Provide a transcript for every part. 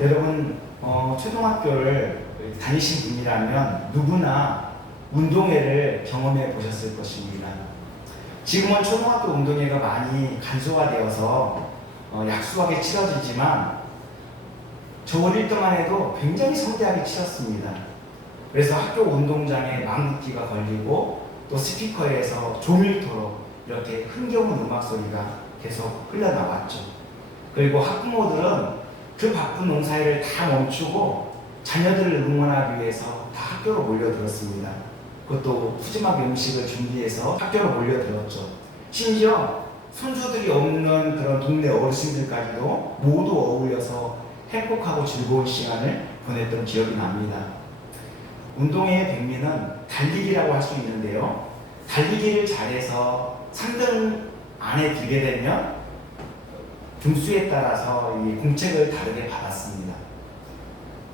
여러분 초등학교를 다니신 분이라면 누구나 운동회를 경험해 보셨을 것입니다. 지금은 초등학교 운동회가 많이 간소화되어서 약소하게 치러지지만 저 어릴 때만 해도 굉장히 성대하게 치렀습니다. 그래서 학교 운동장에 망국기가 걸리고 또 스피커에서 종일토록 이렇게 흥겨운 음악 소리가 계속 흘러나왔죠. 그리고 학부모들은 그 바쁜 농사일을 다 멈추고 자녀들을 응원하기 위해서 다 학교로 몰려들었습니다. 그것도 푸짐하게 음식을 준비해서 학교로 몰려들었죠. 심지어 손주들이 없는 그런 동네 어르신들까지도 모두 어울려서 행복하고 즐거운 시간을 보냈던 기억이 납니다. 운동회의 백미는 달리기라고 할 수 있는데요. 달리기를 잘해서 3등 안에 들게 되면 등수에 따라서 이 공책을 다르게 받았습니다.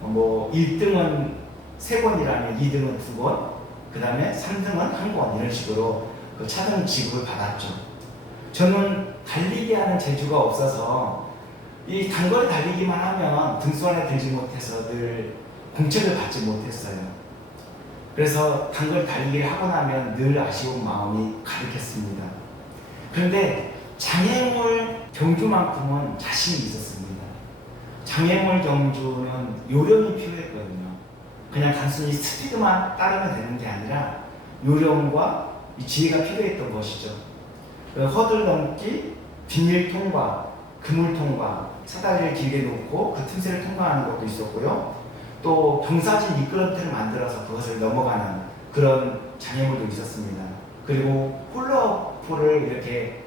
1등은 3권이라면 2등은 2권, 그 다음에 3등은 1권 이런 식으로 그 차등 지급을 받았죠. 저는 달리기 하는 재주가 없어서 이 단거리 달리기만 하면 등수 안에 들지 못해서 늘 공책을 받지 못했어요. 그래서 단거리 달리기를 하고 나면 늘 아쉬운 마음이 가득했습니다. 그런데 장애물 경주만큼은 자신이 있었습니다. 장애물 경주는 요령이 필요했거든요. 그냥 단순히 스피드만 따르면 되는 게 아니라 요령과 지혜가 필요했던 것이죠. 허들 넘기, 비닐 통과, 그물 통과, 사다리를 길게 놓고 그 틈새를 통과하는 것도 있었고요. 또 경사진 미끄럼틀을 만들어서 그것을 넘어가는 그런 장애물도 있었습니다. 그리고 폴로프를 이렇게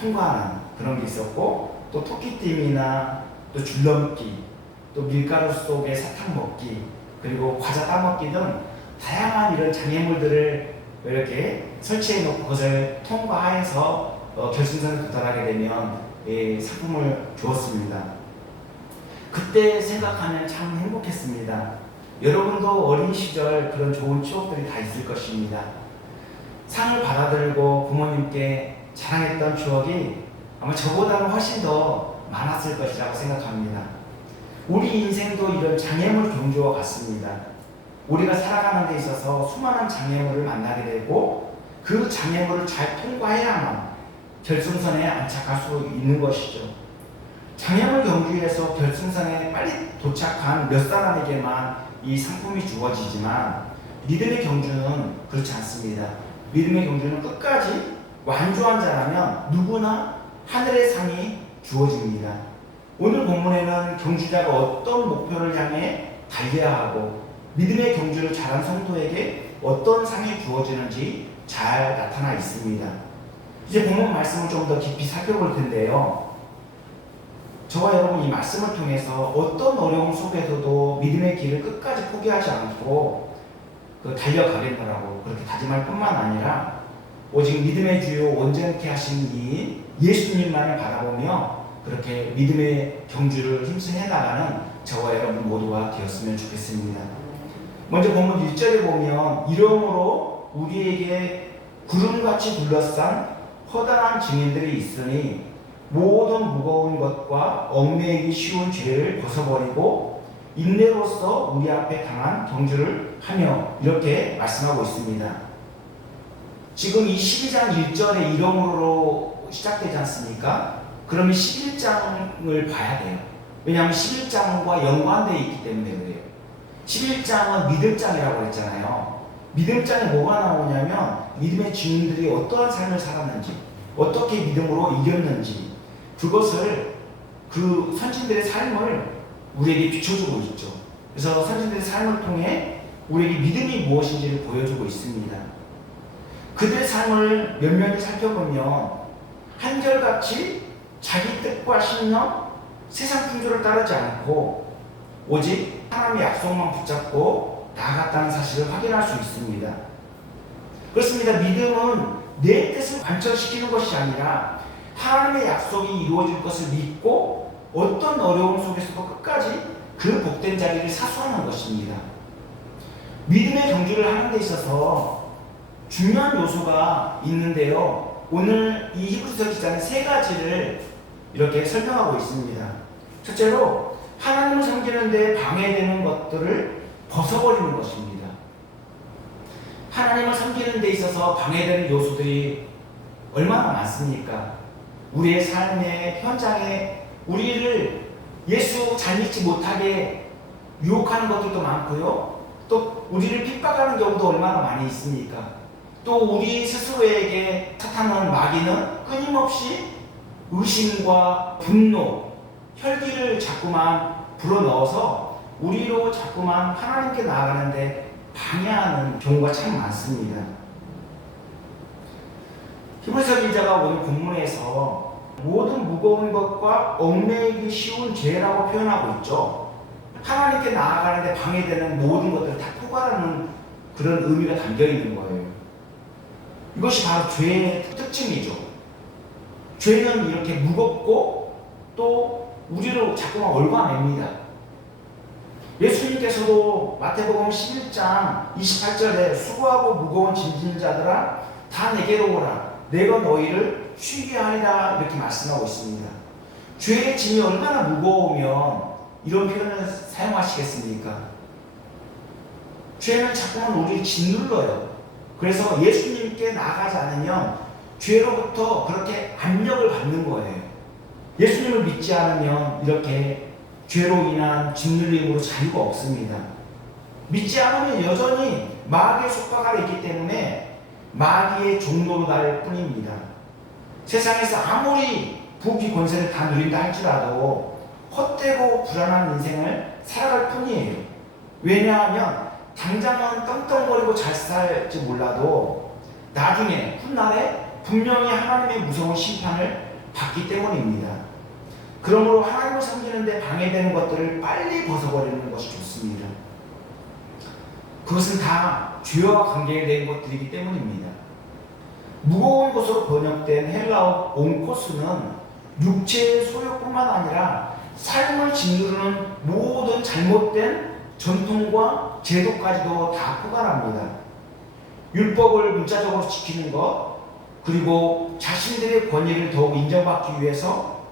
통과하는 그런 게 있었고, 또 토끼띠이나 또 줄넘기, 또 밀가루 속에 사탕 먹기, 그리고 과자 따먹기 등 다양한 이런 장애물들을 이렇게 설치해 놓고 그것을 통과해서 결승선에 도달하게 되면 상품을 주었습니다. 그때 생각하면 참 행복했습니다. 여러분도 어린 시절 그런 좋은 추억들이 다 있을 것입니다. 상을 받아들고 부모님께 자랑했던 추억이 아마 저보다는 훨씬 더 많았을 것이라고 생각합니다. 우리 인생도 이런 장애물 경주와 같습니다. 우리가 살아가는 데 있어서 수많은 장애물을 만나게 되고 그 장애물을 잘 통과해야만 결승선에 안착할 수 있는 것이죠. 장애물 경주에서 결승선에 빨리 도착한 몇 사람에게만 이 상품이 주어지지만 믿음의 경주는 그렇지 않습니다. 믿음의 경주는 끝까지 완주한 자라면 누구나 하늘의 상이 주어집니다. 오늘 본문에는 경주자가 어떤 목표를 향해 달려야 하고 믿음의 경주를 잘한 성도에게 어떤 상이 주어지는지 잘 나타나 있습니다. 이제 본문 말씀을 좀 더 깊이 살펴볼 텐데요. 저와 여러분 이 말씀을 통해서 어떤 어려움 속에서도 믿음의 길을 끝까지 포기하지 않고 달려가겠노라고 그렇게 다짐할 뿐만 아니라 오직 믿음의 주요 온전케 하신 이인 예수님만을 바라보며 그렇게 믿음의 경주를 힘쓰해 나가는 저와 여러분 모두가 되었으면 좋겠습니다. 먼저 본문 1절에 보면 이러므로 우리에게 구름같이 둘러싼 허다한 증인들이 있으니 모든 무거운 것과 얽매이기 쉬운 죄를 벗어버리고 인내로써 우리 앞에 강한 경주를 하며 이렇게 말씀하고 있습니다. 지금 이 12장 1절의 이러므로로 시작되지 않습니까? 그러면 11장을 봐야 돼요. 왜냐하면 11장과 연관되어 있기 때문에 그래요. 11장은 믿음장이라고 했잖아요. 믿음장에 뭐가 나오냐면 믿음의 증인들이 어떠한 삶을 살았는지, 어떻게 믿음으로 이겼는지 그것을 그 선진들의 삶을 우리에게 비춰주고 있죠. 그래서 선진들의 삶을 통해 우리에게 믿음이 무엇인지를 보여주고 있습니다. 그들의 삶을 면면히 살펴보면 한결같이 자기 뜻과 신념, 세상 풍조를 따르지 않고 오직 하나님의 약속만 붙잡고 나아갔다는 사실을 확인할 수 있습니다. 그렇습니다. 믿음은 내 뜻을 관철시키는 것이 아니라 하나님의 약속이 이루어질 것을 믿고 어떤 어려움 속에서도 끝까지 그 복된 자리를 사수하는 것입니다. 믿음의 경주를 하는 데 있어서 중요한 요소가 있는데요. 오늘 이 히브리서 기자는 3가지를 이렇게 설명하고 있습니다. 첫째로 하나님을 섬기는 데 방해되는 것들을 벗어버리는 것입니다. 하나님을 섬기는 데 있어서 방해되는 요소들이 얼마나 많습니까? 우리의 삶의 현장에 우리를 예수 잘 믿지 못하게 유혹하는 것들도 많고요. 또 우리를 핍박하는 경우도 얼마나 많이 있습니까? 또 우리 스스로에게 사탄은 마귀는 끊임없이 의심과 분노, 혈기를 자꾸만 불어넣어서 우리로 자꾸만 하나님께 나아가는데 방해하는 경우가 참 많습니다. 히브리서 기자가 오늘 본문에서 모든 무거운 것과 얽매이기 쉬운 죄라고 표현하고 있죠. 하나님께 나아가는데 방해되는 모든 것들을 다 포괄하는 그런 의미가 담겨 있는 거예요. 이것이 바로 죄의 특징이죠. 죄는 이렇게 무겁고 또 우리를 자꾸만 얽어냅니다. 예수님께서도 마태복음 11장 28절에 수고하고 무거운 짐진 자들아 다 내게로 오라 내가 너희를 쉬게 하리라 이렇게 말씀하고 있습니다. 죄의 짐이 얼마나 무거우면 이런 표현을 사용하시겠습니까? 죄는 자꾸만 우리를 짓눌러요. 그래서 예수님께 나아가지 않으면 죄로부터 그렇게 압력을 받는 거예요. 예수님을 믿지 않으면 이렇게 죄로 인한 짓눌림으로 자유가 없습니다. 믿지 않으면 여전히 마귀의 속박 아래 있기 때문에 마귀의 종로로 갈 뿐입니다. 세상에서 아무리 부귀 권세를 다 누린다 할지라도 헛되고 불안한 인생을 살아갈 뿐이에요. 왜냐하면 당장은 떵떵거리고 잘 살지 몰라도 나중에 훗날에 분명히 하나님의 무서운 심판을 받기 때문입니다. 그러므로 하나님을 섬기는 데 방해되는 것들을 빨리 벗어버리는 것이 좋습니다. 그것은 다 죄와 관계된 것들이기 때문입니다. 무거운 것으로 번역된 헬라어 옹코스는 육체의 소욕뿐만 아니라 삶을 짓누르는 모든 잘못된 전통과 제도까지도 다 포괄합니다. 율법을 문자적으로 지키는 것, 그리고 자신들의 권위를 더욱 인정받기 위해서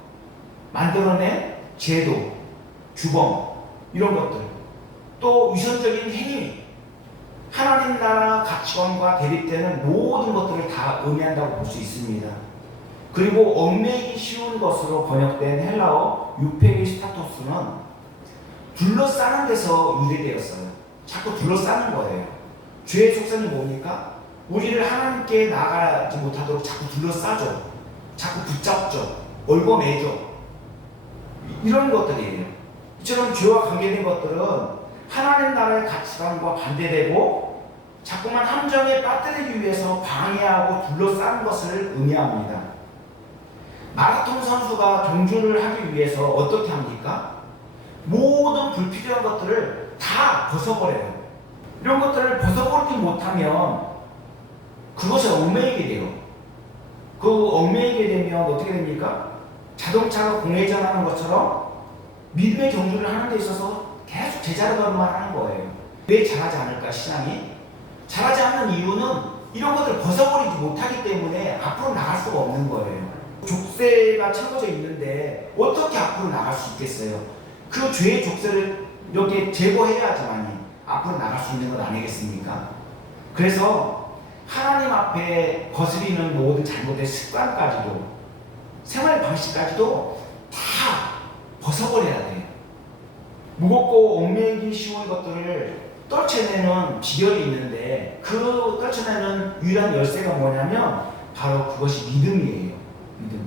만들어낸 제도, 규범, 이런 것들, 또 위선적인 행위, 하나님 나라 가치관과 대립되는 모든 것들을 다 의미한다고 볼 수 있습니다. 그리고 얽매이기 쉬운 것으로 번역된 헬라어 유페리스타토스는 둘러싸는 데서 유래되었어요. 자꾸 둘러싸는 거예요. 죄의 속성이 뭡니까? 우리를 하나님께 나아가지 못하도록 자꾸 둘러싸죠. 자꾸 붙잡죠. 얽어매죠. 이런 것들이에요. 이처럼 죄와 관계된 것들은 하나님 나라의 가치관과 반대되고 자꾸만 함정에 빠뜨리기 위해서 방해하고 둘러싸는 것을 의미합니다. 마라톤 선수가 경주를 하기 위해서 어떻게 합니까? 모든 불필요한 것들을 다 벗어버려요. 이런 것들을 벗어버리지 못하면 그것이 얽매이게 돼요. 그 얽매이게 되면 어떻게 됩니까? 자동차가 공회전하는 것처럼 믿음의 경주를 하는 데 있어서 계속 제자리걸음만 하는 거예요. 왜 잘하지 않을까 신앙이? 잘하지 않는 이유는 이런 것들을 벗어버리지 못하기 때문에 앞으로 나갈 수가 없는 거예요. 족쇄가 채워져 있는데 어떻게 앞으로 나갈 수 있겠어요? 그 죄의 족쇄를 이렇게 제거해야지만 앞으로 나갈 수 있는 것 아니겠습니까? 그래서 하나님 앞에 거스리는 모든 잘못의 습관까지도 생활 방식까지도 다 벗어버려야 돼요. 무겁고 얽매이기 쉬운 것들을 떨쳐내는 비결이 있는데 그 떨쳐내는 유일한 열쇠가 뭐냐면 바로 그것이 믿음이에요. 믿음.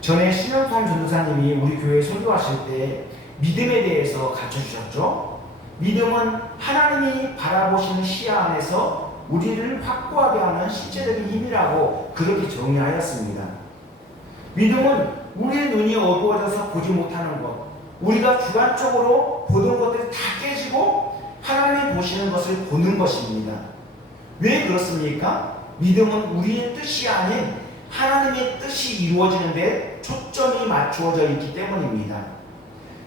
전에 신영성 전도사님이 우리 교회에 설교하실 때 믿음에 대해서 가르쳐주셨죠. 믿음은 하나님이 바라보시는 시야 안에서 우리를 확고하게 하는 실제적인 힘이라고 그렇게 정의하였습니다. 믿음은 우리의 눈이 어두워져서 보지 못하는 것, 우리가 주관적으로 보던 것들이 다 깨지고 하나님이 보시는 것을 보는 것입니다. 왜 그렇습니까? 믿음은 우리의 뜻이 아닌 하나님의 뜻이 이루어지는 데 초점이 맞추어져 있기 때문입니다.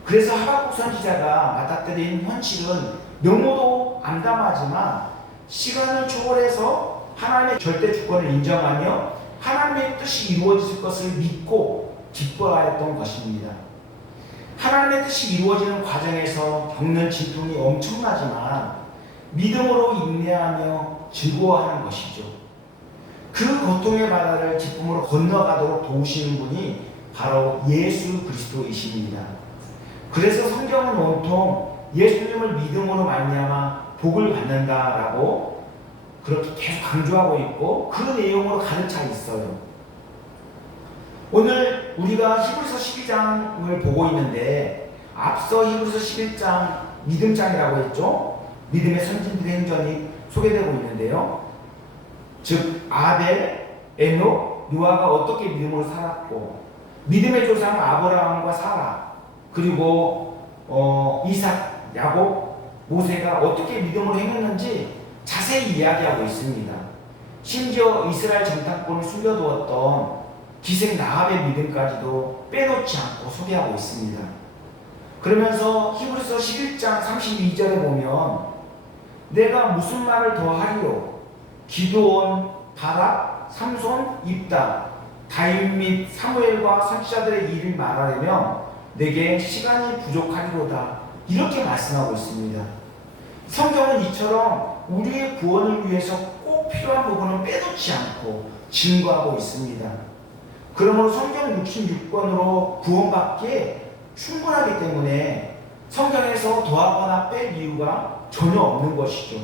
그래서 하박국 선지자가 맞닥뜨린 현실은 명호도 암담하지만 시간을 초월해서 하나님의 절대 주권을 인정하며 하나님의 뜻이 이루어질 것을 믿고 기뻐하였던 것입니다. 하나님의 뜻이 이루어지는 과정에서 겪는 진통이 엄청나지만 믿음으로 인내하며 즐거워하는 것이죠. 그 고통의 바다를 기쁨으로 건너가도록 도우시는 분이 바로 예수 그리스도이십니다. 그래서 성경은 온통 예수님을 믿음으로 말미암아 복을 받는다라고 그렇게 계속 강조하고 있고 그 내용으로 가득 차 있어요. 오늘 우리가 히브리서 12장을 보고 있는데 앞서 히브리서 11장 믿음장이라고 했죠. 믿음의 선진들의 행전이 소개되고 있는데요. 즉 아벨, 에녹, 노아가 어떻게 믿음으로 살았고 믿음의 조상 아브라함과 사라 그리고 이삭, 야곱, 모세가 어떻게 믿음으로 행했는지 자세히 이야기하고 있습니다. 심지어 이스라엘 정탐꾼을 숨겨두었던 기생 라합의 믿음까지도 빼놓지 않고 소개하고 있습니다. 그러면서 히브리서 11장 32절에 보면 내가 무슨 말을 더 하리요 기드온, 바락, 삼손, 입다, 다윗 및 사무엘과 선지자들의 일을 말하려면 내게 시간이 부족하리로다 이렇게 말씀하고 있습니다. 성경은 이처럼 우리의 구원을 위해서 꼭 필요한 부분은 빼놓지 않고 증거하고 있습니다. 그러므로 성경 66권으로 구원받기에 충분하기 때문에 성경에서 더하거나 뺄 이유가 전혀 없는 것이죠.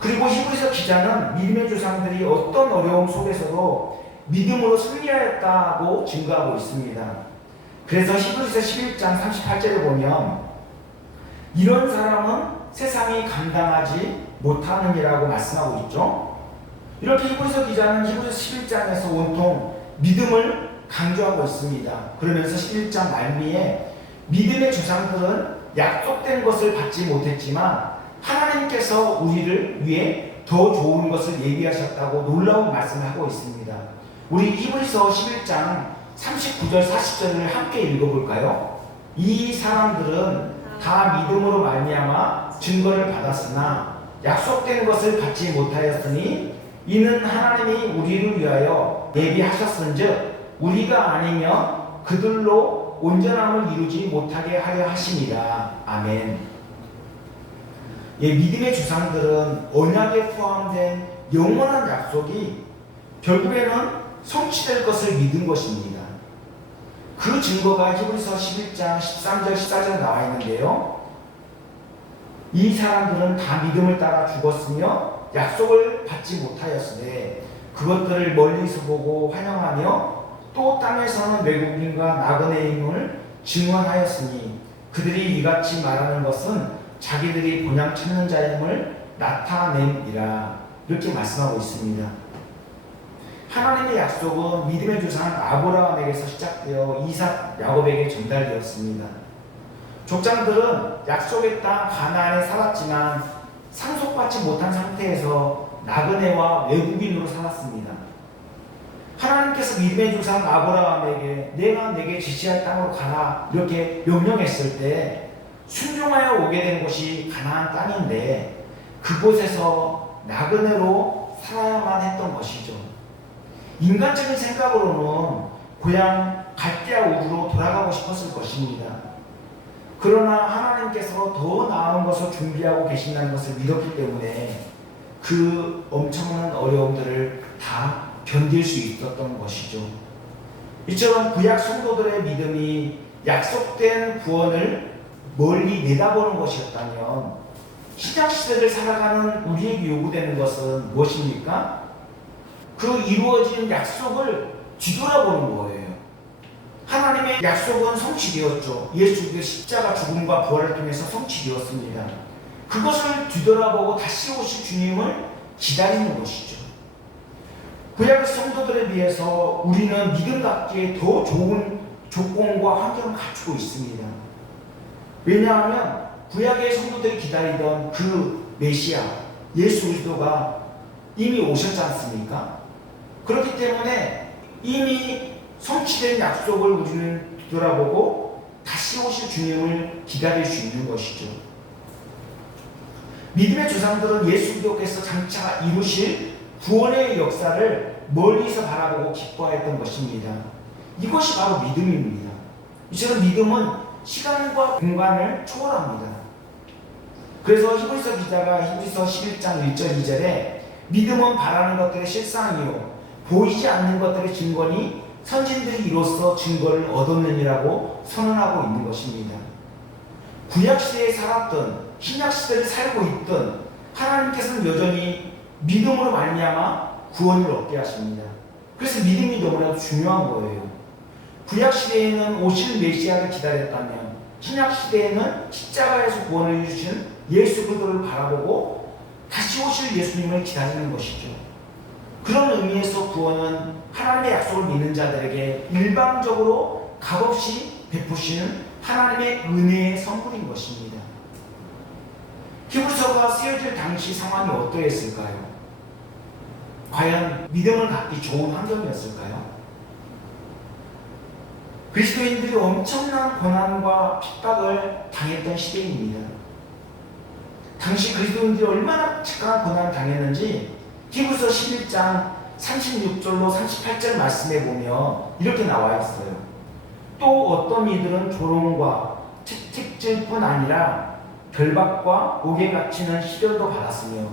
그리고 히브리서 기자는 믿음의 조상들이 어떤 어려움 속에서도 믿음으로 승리하였다고 증거하고 있습니다. 그래서 히브리서 11장 38절에 보면 이런 사람은 세상이 감당하지 못하느니라고 말씀하고 있죠. 이렇게 히브리서 기자는 히브리서 11장에서 온통 믿음을 강조하고 있습니다. 그러면서 11장 말미에 믿음의 조상들은 약속된 것을 받지 못했지만 하나님께서 우리를 위해 더 좋은 것을 예비하셨다고 놀라운 말씀을 하고 있습니다. 우리 히브리서 11장 39절 40절을 함께 읽어볼까요? 이 사람들은 다 믿음으로 말미암아 증거를 받았으나 약속된 것을 받지 못하였으니 이는 하나님이 우리를 위하여 예비하셨은즉 우리가 아니면 그들로 온전함을 이루지 못하게 하려 하심이라. 아멘. 믿음의 조상들은 언약에 포함된 영원한 약속이 결국에는 성취될 것을 믿은 것입니다. 그 증거가 히브리서 11장 13절 14절 나와 있는데요. 이 사람들은 다 믿음을 따라 죽었으며 약속을 받지 못하였으되 그것들을 멀리서 보고 환영하며 또 땅에서는 외국인과 나그네임을 증언하였으니 그들이 이같이 말하는 것은 자기들이 본향 찾는 자임을 나타냄이라. 이렇게 말씀하고 있습니다. 하나님의 약속은 믿음의 조상 아브라함에게서 시작되어 이삭, 야곱에게 전달되었습니다. 족장들은 약속의 땅 가나안에 살았지만 상속받지 못한 상태에서 나그네와 외국인으로 살았습니다. 하나님께서 믿음의 조상 아브라함에게 내가 내게 지시할 땅으로 가라 이렇게 명령했을 때 순종하여 오게 된 곳이 가나안 땅인데 그곳에서 나그네로 살아야만 했던 것이죠. 인간적인 생각으로는 고향 갈대아 우르로 돌아가고 싶었을 것입니다. 그러나 하나님께서 더 나은 것을 준비하고 계신다는 것을 믿었기 때문에 그 엄청난 어려움들을 다 견딜 수 있었던 것이죠. 이처럼 구약 성도들의 믿음이 약속된 구원을 멀리 내다보는 것이었다면 신약 시대를 살아가는 우리에게 요구되는 것은 무엇입니까? 그 이루어진 약속을 뒤돌아보는 거예요. 하나님의 약속은 성취되었죠. 예수 그리스도의 십자가 죽음과 부활을 통해서 성취되었습니다. 그것을 뒤돌아보고 다시 오실 주님을 기다리는 것이죠. 구약 성도들에 비해서 우리는 믿음 갖기에 더 좋은 조건과 환경을 갖추고 있습니다. 왜냐하면 구약의 성도들이 기다리던 그 메시아 예수 그리스도가 이미 오셨지 않습니까? 그렇기 때문에 이미 성취된 약속을 우리는 뒤돌아보고 다시 오실 주님을 기다릴 수 있는 것이죠. 믿음의 조상들은 예수 그리스도께서 장차 이루실 구원의 역사를 멀리서 바라보고 기뻐했던 것입니다. 이것이 바로 믿음입니다. 이처럼 믿음은 시간과 공간을 초월합니다. 그래서 히브리서 기자가 히브리서 11장 1절 2절에 믿음은 바라는 것들의 실상이요 보이지 않는 것들의 증거니 선진들이 이로써 증거를 얻었느니라고 선언하고 있는 것입니다. 구약시대에 살았던 신약시대를 살고 있던 하나님께서는 여전히 믿음으로 말미암아 구원을 얻게 하십니다. 그래서 믿음이 너무나도 중요한 거예요. 구약시대에는 오실 메시아를 기다렸다면 신약시대에는 십자가에서 구원을 주신 예수 그리스도를 바라보고 다시 오실 예수님을 기다리는 것이죠. 그런 의미에서 구원은 하나님의 약속을 믿는 자들에게 일방적으로 값없이 베푸시는 하나님의 은혜의 선물인 것입니다. 히브리서가 쓰여질 당시 상황이 어떠했을까요? 과연 믿음을 갖기 좋은 환경이었을까요? 그리스도인들이 엄청난 고난과 핍박을 당했던 시대입니다. 당시 그리스도인들이 얼마나 직강한 고난을 당했는지 히브리서 11장 36절로 38절 말씀에 보면 이렇게 나와 있어요. 또 어떤 이들은 조롱과 채찍질뿐 아니라 결박과 옥에 갇히는 시련도 받았으며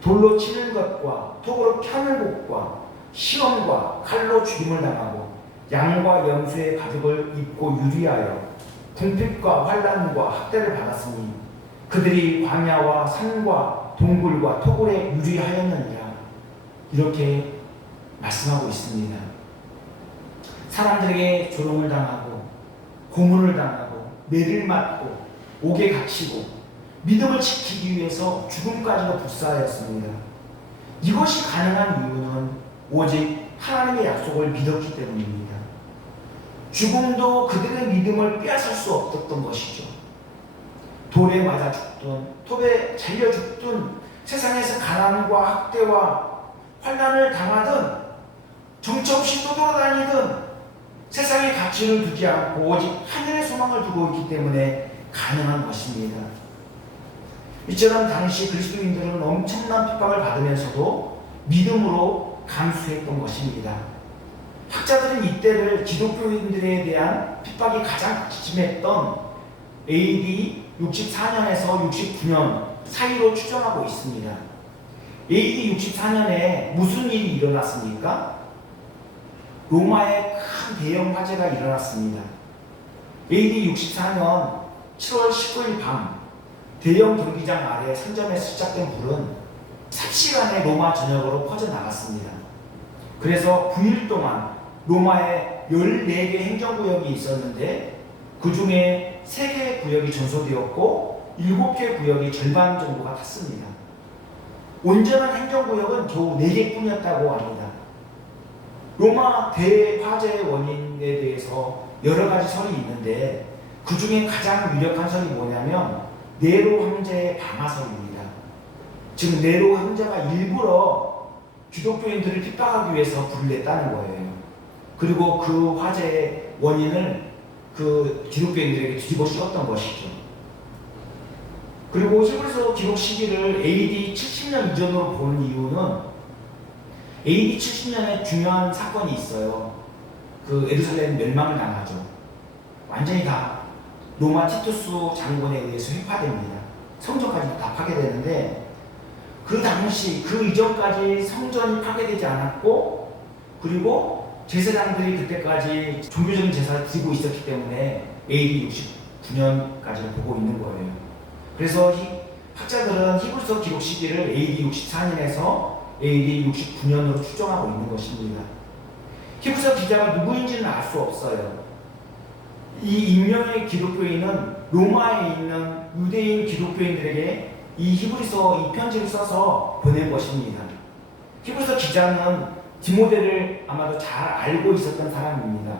돌로 치는 것과 톡으로 편을 복과 시험과 칼로 죽임을 당하고 양과 염소의 가죽을 입고 유리하여 궁핍과 환난과 학대를 받았으니 그들이 광야와 산과 동굴과 토굴에 유리하였느니라. 이렇게 말씀하고 있습니다. 사람들에게 조롱을 당하고 고문을 당하고 매를 맞고 옥에 갇히고 믿음을 지키기 위해서 죽음까지도 불사하였습니다. 이것이 가능한 이유는 오직 하나님의 약속을 믿었기 때문입니다. 죽음도 그들의 믿음을 빼앗을 수 없었던 것이죠. 돌에 맞아 죽든 톱에 잘려 죽든 세상에서 가난과 학대와 환난을 당하든 정처 없이 떠돌아다니든 세상의 가치를 두지 않고 오직 하늘의 소망을 두고 있기 때문에 가능한 것입니다. 이처럼 당시 그리스도인들은 엄청난 핍박을 받으면서도 믿음으로 감수했던 것입니다. 학자들은 이때를 기독교인들에 대한 핍박이 가장 심했던 AD 64년에서 69년 사이로 추정하고 있습니다. AD 64년에 무슨 일이 일어났습니까? 로마에 큰 대형 화재가 일어났습니다. AD 64년 7월 19일 밤 대형 경기장 아래 상점에서 시작된 불은 삽시간에 로마 전역으로 퍼져나갔습니다. 그래서 9일 동안 로마에 14개 행정구역이 있었는데 그 중에 3개 구역이 전소되었고 7개 구역이 절반 정도가 탔습니다. 온전한 행정구역은 겨우 4개 뿐이었다고 합니다. 로마 대화재의 원인에 대해서 여러 가지 설이 있는데 그 중에 가장 유력한 설이 뭐냐면 네로 황제의 방화설입니다. 지금 네로 황제가 일부러 기독교인들을 핍박하기 위해서 불을 냈다는 거예요. 그리고 그 화재의 원인을 그 기독교인들에게 뒤집어 씌웠던 것이죠. 그리고 히브리서 기록 시기를 AD 70년 이전으로 보는 이유는 AD 70년에 중요한 사건이 있어요. 그 예루살렘 멸망을 당하죠. 완전히 다 로마 티투스 장군에 의해서 휘파됩니다. 성전까지 다 파괴되는데 그 당시 그 이전까지 성전이 파괴되지 않았고 그리고 제사장들이 그때까지 종교적인 제사를 드리고 있었기 때문에 AD 69년까지를 보고 있는 거예요. 그래서 학자들은 히브리서 기록 시기를 AD 64년에서 AD 69년으로 추정하고 있는 것입니다. 히브리서 기자가 누구인지는 알 수 없어요. 이 익명의 기독교인은 로마에 있는 유대인 기독교인들에게 이 히브리서 이 편지를 써서 보낸 것입니다. 히브리서 기자는 디모데를 아마도 잘 알고 있었던 사람입니다.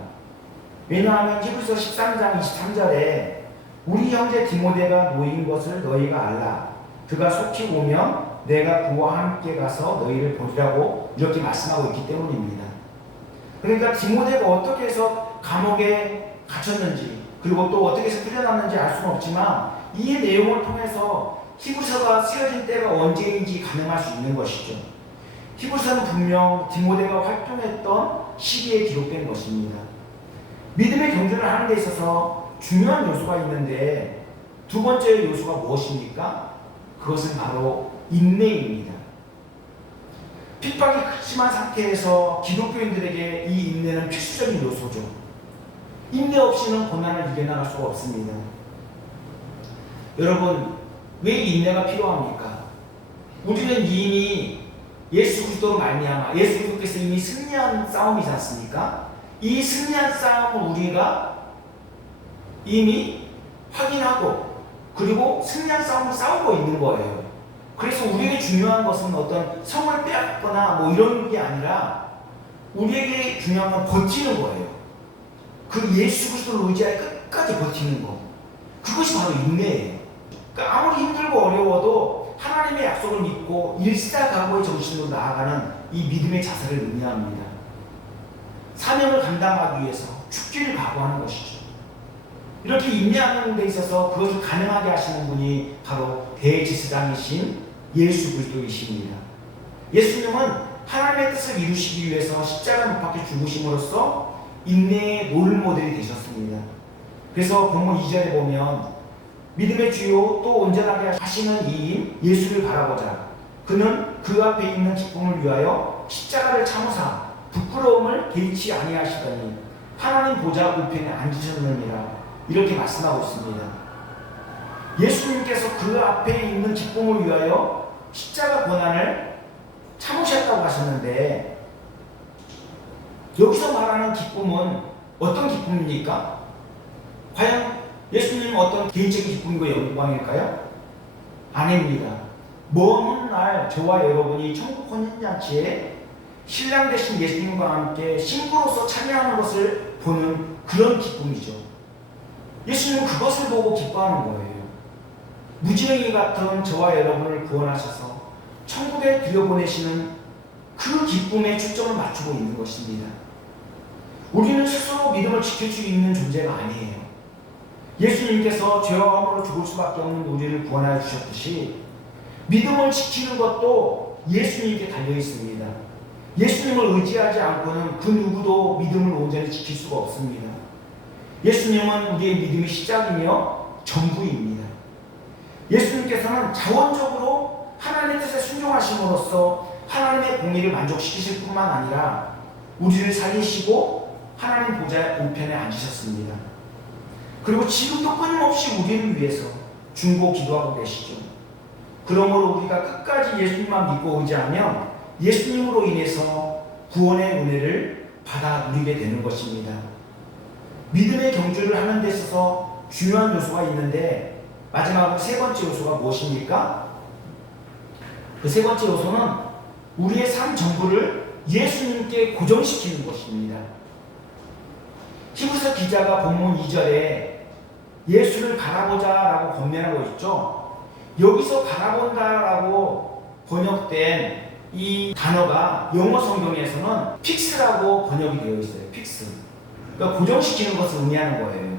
왜냐하면 히브리서 13장 23절에 우리 형제 디모데가 놓인 것을 너희가 알라. 그가 속히 오면 내가 그와 함께 가서 너희를 보리라고 이렇게 말씀하고 있기 때문입니다. 그러니까 디모데가 어떻게 해서 감옥에 갇혔는지 그리고 또 어떻게 해서 풀려났는지 알 수는 없지만 이 내용을 통해서 히브리서가 쓰여진 때가 언제인지 가늠할 수 있는 것이죠. 히브리서는 분명 디모데가 활동했던 시기에 기록된 것입니다. 믿음의 경주를 하는 데 있어서 중요한 요소가 있는데 두 번째 요소가 무엇입니까? 그것은 바로 인내입니다. 핍박이 심한 상태에서 기독교인들에게 이 인내는 필수적인 요소죠. 인내 없이는 고난을 이겨나갈 수가 없습니다. 여러분, 왜 인내가 필요합니까? 우리는 이미 예수 그리스도로 말미암아 예수 그리스도께서 이미 승리한 싸움이지 않습니까? 이 승리한 싸움을 우리가 이미 확인하고 그리고 승리한 싸움을 싸우고 있는 거예요. 그래서 우리에게 중요한 것은 어떤 성을 빼앗거나 뭐 이런 게 아니라 우리에게 중요한 건 버티는 거예요. 그 예수 그리스도를 의지하여 끝까지 버티는 거. 그것이 바로 인내예요. 그러니까 아무리 힘들고 어려워도 하나님의 약속을 믿고 일사각오의 정신으로 나아가는 이 믿음의 자세를 의미합니다. 사명을 감당하기 위해서 죽기를 각오하는 것이죠. 이렇게 인내하는 데 있어서 그것을 가능하게 하시는 분이 바로 대제사장이신 예수 그리스도이십니다. 예수님은 하나님의 뜻을 이루시기 위해서 십자가 못 박혀 죽으심으로써 인내의 롤모델이 되셨습니다. 그래서 본문 2절에 보면 믿음의 주요 또 온전하게 하시는 이인 예수를 바라보자. 그는 그 앞에 있는 기쁨을 위하여 십자가를 참으사 부끄러움을 개의치 아니하시더니 하나님 보좌 우편에 앉으셨느니라. 이렇게 말씀하고 있습니다. 예수님께서 그 앞에 있는 기쁨을 위하여 십자가 고난을 참으셨다고 하셨는데 여기서 말하는 기쁨은 어떤 기쁨입니까? 과연 예수님은 어떤 개인적인 기쁨과 영광일까요? 아닙니다. 먼 날 저와 여러분이 천국 혼인잔치에 신랑 되신 예수님과 함께 신부로서 참여하는 것을 보는 그런 기쁨이죠. 예수님은 그것을 보고 기뻐하는 거예요. 무지랭이 같은 저와 여러분을 구원하셔서 천국에 들여보내시는 그 기쁨에 초점을 맞추고 있는 것입니다. 우리는 스스로 믿음을 지킬 수 있는 존재가 아니에요. 예수님께서 죄와 함으로 죽을 수밖에 없는 우리를 구원하여 주셨듯이 믿음을 지키는 것도 예수님께 달려 있습니다. 예수님을 의지하지 않고는 그 누구도 믿음을 온전히 지킬 수가 없습니다. 예수님은 우리의 믿음의 시작이며 전부입니다. 예수님께서는 자원적으로 하나님의 뜻에 순종하심으로써 하나님의 공의를 만족시키실 뿐만 아니라 우리를 살리시고 하나님 보좌 우편에 앉으셨습니다. 그리고 지금도 끊임없이 우리를 위해서 중보 기도하고 계시죠. 그러므로 우리가 끝까지 예수님만 믿고 의지하면 예수님으로 인해서 구원의 은혜를 받아 누리게 되는 것입니다. 믿음의 경주를 하는 데 있어서 중요한 요소가 있는데 마지막으로 세 번째 요소가 무엇입니까? 그 세 번째 요소는 우리의 삶 전부를 예수님께 고정시키는 것입니다. 히브리서 기자가 본문 2절에 예수를 바라보자 라고 권면하고 있죠. 여기서 바라본다라고 번역된 이 단어가 영어 성경에서는 픽스라고 번역이 되어 있어요. 픽스. 그러니까 고정시키는 것을 의미하는 거예요.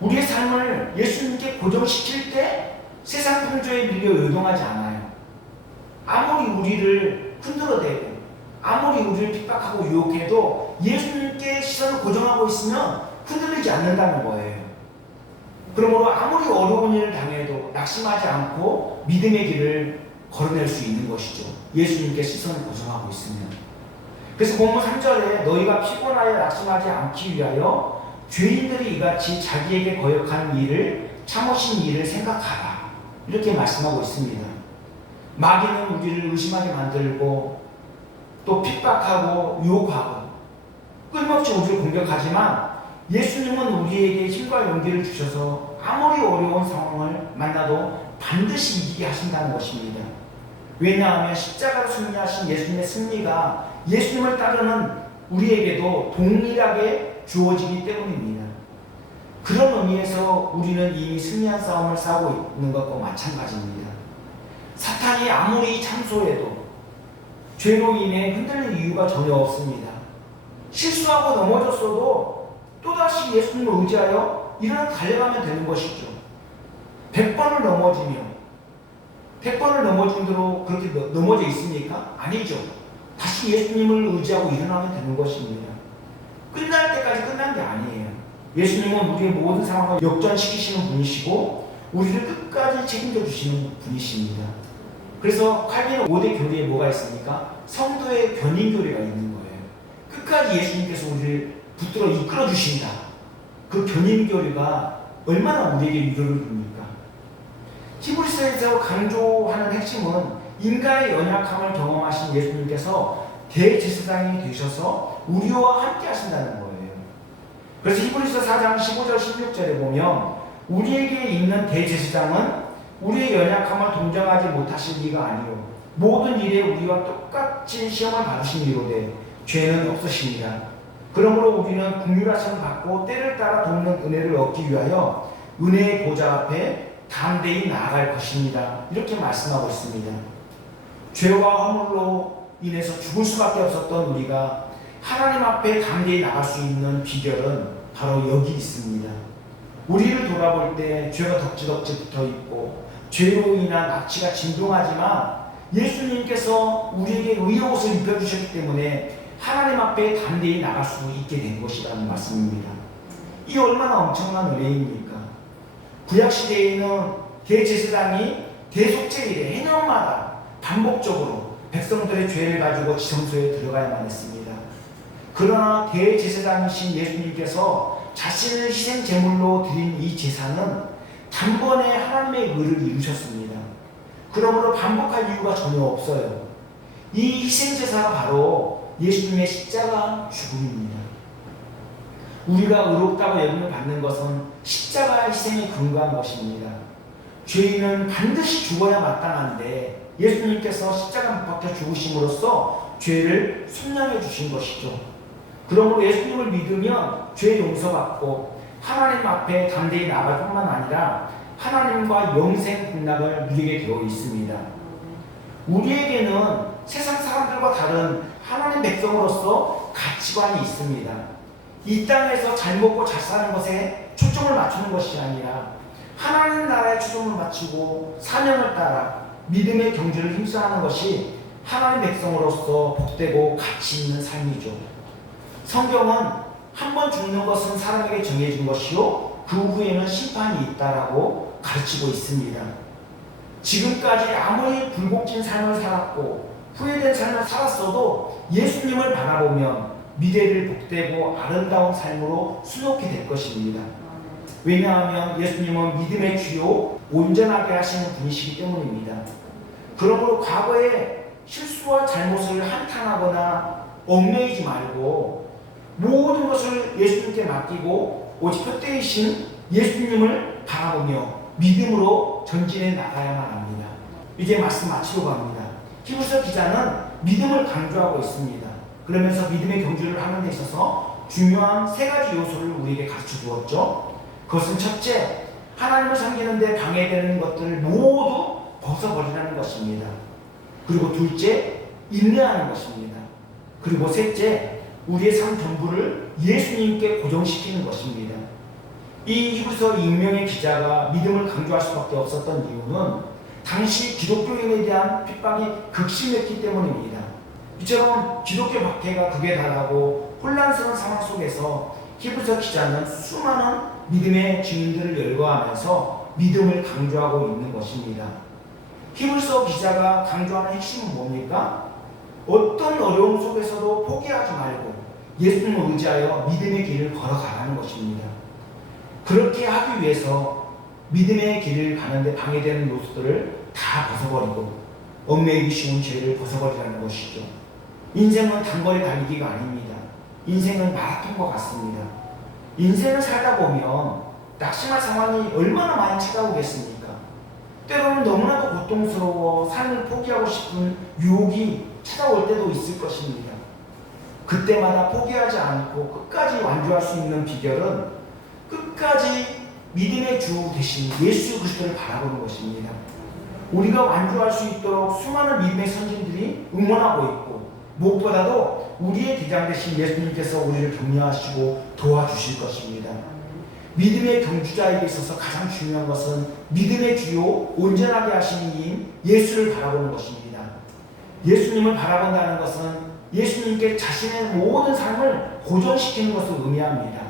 우리의 삶을 예수님께 고정시킬 때 세상 풍조에 밀려 요동하지 않아요. 아무리 우리를 흔들어대고 아무리 우리를 핍박하고 유혹해도 예수님께 시선을 고정하고 있으면 흔들리지 않는다는 거예요. 그러므로 아무리 어려운 일을 당해도 낙심하지 않고 믿음의 길을 걸어낼 수 있는 것이죠. 예수님께 시선을 고정하고 있으면. 그래서 본문 3절에 너희가 피곤하여 낙심하지 않기 위하여 죄인들이 이같이 자기에게 거역하는 일을 참으신 일을 생각하라. 이렇게 말씀하고 있습니다. 마귀는 우리를 의심하게 만들고 또 핍박하고 유혹하고 끊임없이 우리를 공격하지만 예수님은 우리에게 힘과 용기를 주셔서 아무리 어려운 상황을 만나도 반드시 이기게 하신다는 것입니다. 왜냐하면 십자가로 승리하신 예수님의 승리가 예수님을 따르는 우리에게도 동일하게 주어지기 때문입니다. 그런 의미에서 우리는 이미 승리한 싸움을 싸우고 있는 것과 마찬가지입니다. 사탄이 아무리 참소해도 죄로 인해 흔들릴 이유가 전혀 없습니다. 실수하고 넘어졌어도 또다시 예수님을 의지하여 일어나 달려가면 되는 것이죠. 100번을 넘어지며 100번을 넘어진 대로 그렇게 넘어져 있습니까? 아니죠. 다시 예수님을 의지하고 일어나면 되는 것입니다. 끝날 때까지 끝난 게 아니에요. 예수님은 우리의 모든 상황을 역전시키시는 분이시고 우리를 끝까지 책임져 주시는 분이십니다. 그래서 칼빈은 5대 교리에 뭐가 있습니까? 성도의 견인 교리가 있는 거예요. 끝까지 예수님께서 우리를 붙들어 이끌어 주신다. 그 견인 교리가 얼마나 우리에게 위로를 줍니까? 히브리서에서 강조하는 핵심은 인간의 연약함을 경험하신 예수님께서 대제사장이 되셔서 우리와 함께 하신다는 거예요. 그래서 히브리서 4장 15절 16절에 보면 우리에게 있는 대제사장은 우리의 연약함을 동정하지 못하실 리가 아니요 모든 일에 우리와 똑같이 시험을 받으신 이로되 죄는 없으십니다. 그러므로 우리는 긍휼하심을 받고 때를 따라 돕는 은혜를 얻기 위하여 은혜의 보좌 앞에 담대히 나아갈 것입니다. 이렇게 말씀하고 있습니다. 죄와 허물로 인해서 죽을 수밖에 없었던 우리가 하나님 앞에 담대히 나갈 수 있는 비결은 바로 여기 있습니다. 우리를 돌아볼 때 죄가 덕지덕지 붙어있고 죄로 인한 악취가 진동하지만 예수님께서 우리에게 의의 옷을 입혀주셨기 때문에 하나님 앞에 담대히 나갈 수 있게 된 것이라는 말씀입니다. 이 얼마나 엄청난 은혜입니까? 구약시대에는 대제사장이 대속죄일에 해년마다 반복적으로 백성들의 죄를 가지고 지성소에 들어가야만 했습니다. 그러나 대제사장이신 예수님께서 자신을 희생제물로 드린 이 제사는 단번에 하나님의 의를 이루셨습니다. 그러므로 반복할 이유가 전혀 없어요. 이 희생제사가 바로 예수님의 십자가 죽음입니다. 우리가 의롭다고 여김을 받는 것은 십자가 희생에 근거한 것입니다. 죄인은 반드시 죽어야 마땅한데 예수님께서 십자가 못 박혀 죽으심으로써 죄를 속량해 주신 것이죠. 그러므로 예수님을 믿으면 죄 용서받고 하나님 앞에 담대히 나갈 뿐만 아니라 하나님과 영생 공락을 누리게 되어 있습니다. 우리에게는 세상 사람들과 다른 하나님 백성으로서 가치관이 있습니다. 이 땅에서 잘 먹고 잘 사는 것에 초점을 맞추는 것이 아니라 하나님 나라에 초점을 맞추고 사명을 따라 믿음의 경주를 힘써하는 것이 하나님 백성으로서 복되고 가치 있는 삶이죠. 성경은 한 번 죽는 것은 사람에게 정해진 것이요 그 후에는 심판이 있다라고 가르치고 있습니다. 지금까지 아무리 굴복진 삶을 살았고 후회된 삶을 살았어도 예수님을 바라보면 미래를 복되고 아름다운 삶으로 수놓게 될 것입니다. 왜냐하면 예수님은 믿음의 주요 온전하게 하시는 분이시기 때문입니다. 그러므로 과거의 실수와 잘못을 한탄하거나 얽매이지 말고 모든 것을 예수님께 맡기고 오직 표대이신 예수님을 바라보며 믿음으로 전진해 나가야만 합니다. 이제 말씀 마치려고 합니다. 히브리서 기자는 믿음을 강조하고 있습니다. 그러면서 믿음의 경주를 하는 데 있어서 중요한 세 가지 요소를 우리에게 가르쳐 주었죠. 그것은 첫째, 하나님을 섬기는 데 방해되는 것들을 모두 벗어버리라는 것입니다. 그리고 둘째, 인내하는 것입니다. 그리고 셋째, 우리의 삶 전부를 예수님께 고정시키는 것입니다. 이 히브리서 익명의 기자가 믿음을 강조할 수밖에 없었던 이유는 당시 기독교인에 대한 핍박이 극심했기 때문입니다. 이처럼 기독교 박해가 극에 달하고 혼란스러운 상황 속에서 히브리서 기자는 수많은 믿음의 증인들을 열거하면서 믿음을 강조하고 있는 것입니다. 히브리서 기자가 강조하는 핵심은 뭡니까? 어떤 어려움 속에서도 포기하지 말고 예수님을 의지하여 믿음의 길을 걸어가라는 것입니다. 그렇게 하기 위해서 믿음의 길을 가는데 방해되는 요소들을 다 벗어버리고 얽매이기 쉬운 죄를 벗어버리라는 것이죠. 인생은 단거리 달리기가 아닙니다. 인생은 마라톤과 같습니다. 인생을 살다 보면 낙심할 상황이 얼마나 많이 찾아오겠습니까? 때로는 너무나도 고통스러워 삶을 포기하고 싶은 유혹이 찾아올 때도 있을 것입니다. 그때마다 포기하지 않고 끝까지 완주할 수 있는 비결은 끝까지 믿음의 주 되신 예수 그리스도를 바라보는 것입니다. 우리가 완주할 수 있도록 수많은 믿음의 선진들이 응원하고 있고 무엇보다도 우리의 대장 되신 예수님께서 우리를 격려하시고 도와주실 것입니다. 믿음의 경주자에게 있어서 가장 중요한 것은 믿음의 주요 온전하게 하시는 이인 예수를 바라보는 것입니다. 예수님을 바라본다는 것은 예수님께 자신의 모든 삶을 고정시키는 것을 의미합니다.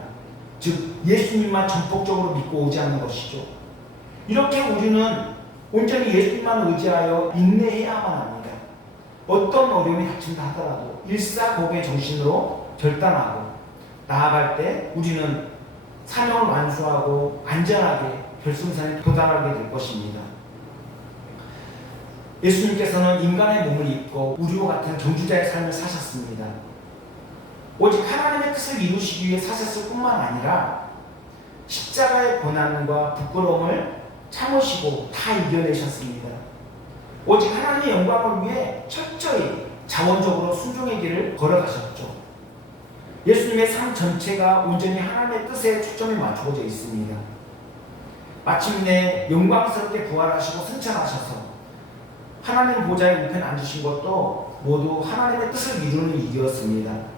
즉 예수님만 전폭적으로 믿고 오지 않는 것이죠. 이렇게 우리는 온전히 예수님만 의지하여 인내해야만 합니다. 어떤 어려움이 닥친다 하더라도 일사고의 정신으로 결단하고 나아갈 때 우리는 사명을 완수하고 안전하게 결승선에 도달하게 될 것입니다. 예수님께서는 인간의 몸을 입고 우리와 같은 경주자의 삶을 사셨습니다. 오직 하나님의 뜻을 이루시기 위해 사셨을 뿐만 아니라 십자가의 고난과 부끄러움을 참으시고 다 이겨내셨습니다. 오직 하나님의 영광을 위해 철저히 자원적으로 순종의 길을 걸어가셨죠. 예수님의 삶 전체가 온전히 하나님의 뜻에 초점이 맞춰져 있습니다. 마침내 영광스럽게 부활하시고 승천하셔서 하나님 보좌에 우편에 앉으신 것도 모두 하나님의 뜻을 이루는 일이었습니다.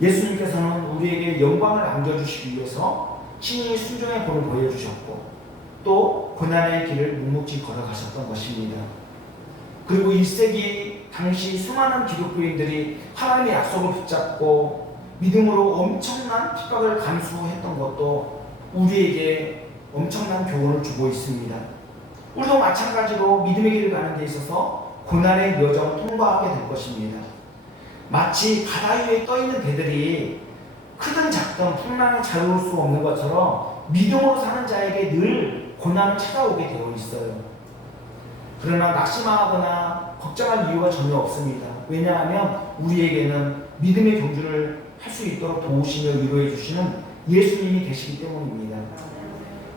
예수님께서는 우리에게 영광을 안겨주시기 위해서 친히 순종의 본을 보여주셨고 또 고난의 길을 묵묵히 걸어가셨던 것입니다. 그리고 1세기 당시 수많은 기독교인들이 하나님의 약속을 붙잡고 믿음으로 엄청난 핍박을 감수했던 것도 우리에게 엄청난 교훈을 주고 있습니다. 우리도 마찬가지로 믿음의 길을 가는 데 있어서 고난의 여정을 통과하게 될 것입니다. 마치 바다 위에 떠있는 배들이 크든 작든 풍랑에 자유로울 수 없는 것처럼 믿음으로 사는 자에게 늘 고난을 찾아오게 되어 있어요. 그러나 낙심하거나 걱정할 이유가 전혀 없습니다. 왜냐하면 우리에게는 믿음의 경주를 할 수 있도록 도우시며 위로해 주시는 예수님이 계시기 때문입니다.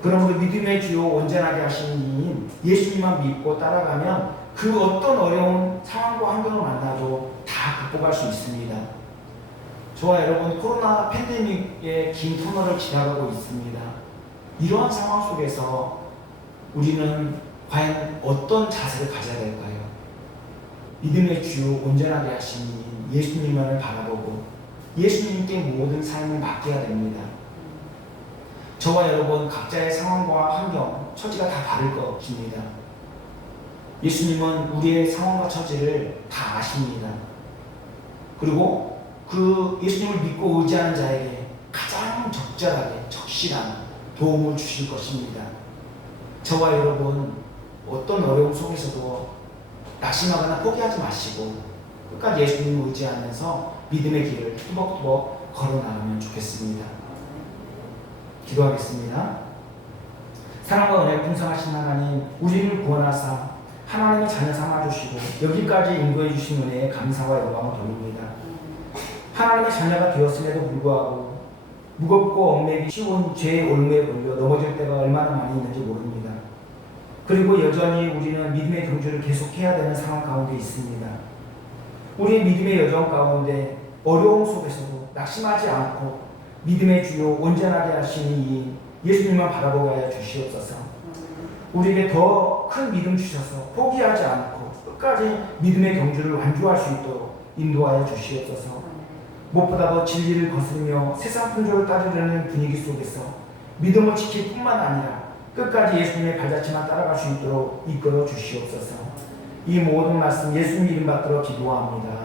그러므로 믿음의 주요 온전하게 하시는 이인 예수님만 믿고 따라가면 그 어떤 어려운 상황과 환경을 만나도 다 극복할 수 있습니다. 저와 여러분 코로나 팬데믹의 긴 터널을 지나가고 있습니다. 이러한 상황 속에서 우리는 과연 어떤 자세를 가져야 될까요? 믿음의 주요 온전하게 하시는 예수님만을 바라보고 예수님께 모든 삶을 맡겨야 됩니다. 저와 여러분 각자의 상황과 환경, 처지가 다 다를 것입니다. 예수님은 우리의 상황과 처지를 다 아십니다. 그리고 그 예수님을 믿고 의지하는 자에게 가장 적절하게 적실한 도움을 주실 것입니다. 저와 여러분 어떤 어려움 속에서도 낙심하거나 포기하지 마시고 끝까지 예수님을 의지하면서 믿음의 길을 투벅투벅 걸어나가면 좋겠습니다. 기도하겠습니다. 사랑과 은혜 풍성하신 하나님, 우리를 구원하사 하나님의 자녀 삼아주시고 여기까지 인도해 주신 은혜에 감사와 영광을 돌립니다. 하나님의 자녀가 되었음에도 불구하고 무겁고 얽매기 쉬운 죄의 올무에 걸려 넘어질 때가 얼마나 많이 있는지 모릅니다. 그리고 여전히 우리는 믿음의 경주를 계속해야 되는 상황 가운데 있습니다. 우리의 믿음의 여정 가운데 어려움 속에서도 낙심하지 않고 믿음의 주요 온전하게 하시는 이 예수님만 바라보게 하여 주시옵소서. 우리에게 더 큰 믿음 주셔서 포기하지 않고 끝까지 믿음의 경주를 완주할 수 있도록 인도하여 주시옵소서. 무엇보다도 진리를 거스르며 세상 풍조를 따르려는 분위기 속에서 믿음을 지킬 뿐만 아니라 끝까지 예수님의 발자취만 따라갈 수 있도록 이끌어 주시옵소서. 이 모든 말씀 예수님 이름 받들어 기도합니다.